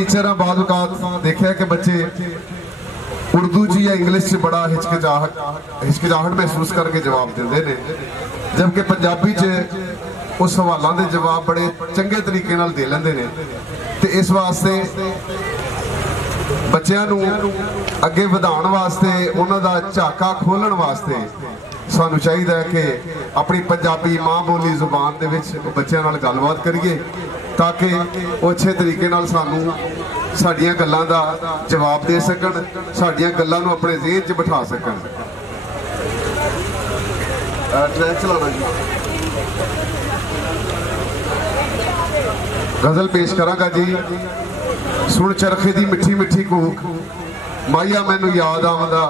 Teacher बाद देखा कि बच्चे उर्दू च या इंग्लिश च बड़ा हिचकिचाहट महसूस करके जवाब देंगे ने, जबकि पंजाबी च उस सवालों के जवाब बड़े चंगे तरीके नाल दे लेंदे ने। ते इस वास्ते बच्चों नूं अगे वधाउण वास्ते उन्हां दा झाका खोलण वास्ते सानू चाहिए कि अपनी पंजाबी माँ बोली जुबान दे विच बच्चों नाल गलबात करिए ताकि वो अच्छे तरीके नाल सानू साडियां गल्लां दा जवाब दे सकन, साडियां गल्लां नूं अपने ज़हन च बिठा सकन। ट्रैक चलाना जी, गज़ल पेश करांगा जी। सुन चरखे दी मिठी मिठी कूक माइया मैनू याद आवदा।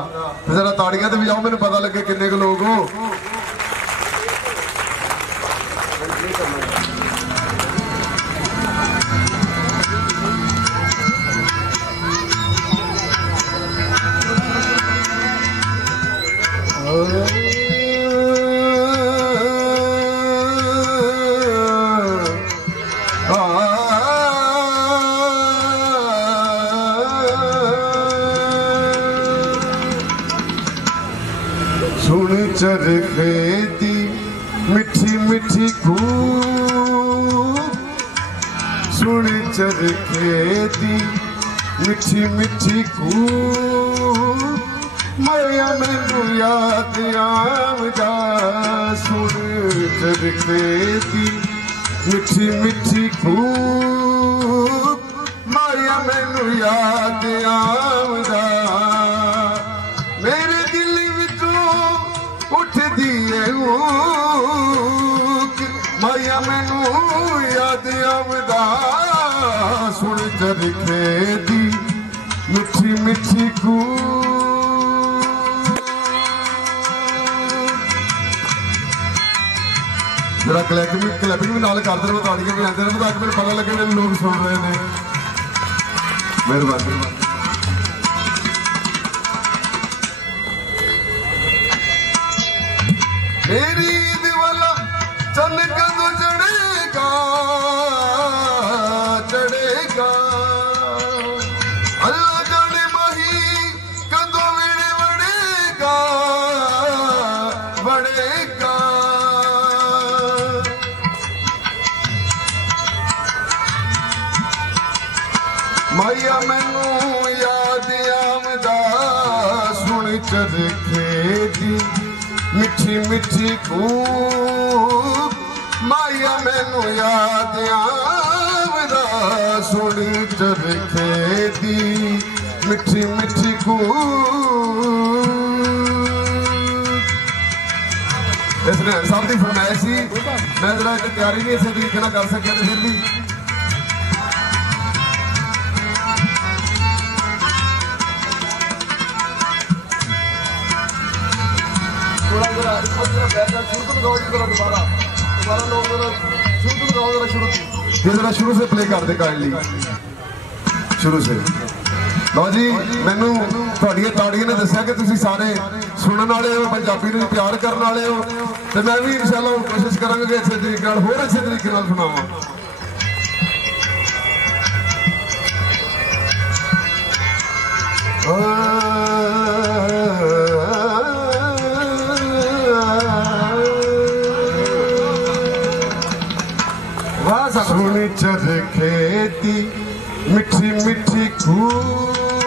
जरा ताड़ियां ते बजाओ, मैनू पता लगे किन्ने क लोग हो। सुन चरखे दी मिठी मिठी कूक, सुन चरखे दी मिठी मिठी कूक माया मैनू याद आवदा। सुन चरखे दी मिठी मिठी कूक माया मैनू याद आवदा। मेरे दिल विचों उठदी है ऊक माया मैनू याद आवदा। सुन चरखे दी मिठी मिठी कूक। जरा क्लैपिंग भी नाल कर दे, ताड़ियां भी आते हैं ताकि मेरे पता लगे मेरे लोग सुन रहे हैं। मेहरबानी। मेरी ईद वाला चल कदों चढ़ेगा चढ़ेगा, अल्लाह जाने माही कदों वेड़े वड़ेगा वड़ेगा। माया मैनू याद आवदा। सुन चरखे दी मिठी मिठी कूक माया मैनू याद आवदा। सुन चरखे दी मिठी मिठी कूक। इसने सब की फरमाइश सी, मैं जरा तैयारी नहीं इस तरीके कर सकिया, तो फिर भी जरा शुरू से प्ले कर दे काइंडली, शुरू से। लो जी, मैनू तुहाडियां ताड़ियां ने दस्सिया कि तुसीं सारे सुनने वाले हो, पंजाबी नूं प्यार करने वाले हो, तो मैं भी इंशाअल्लाह कोशिश करांगा कि अच्छे तरीके नाल होर अच्छे तरीके नाल सुनावां। सुन चरखे दी मिठी मिठी कूक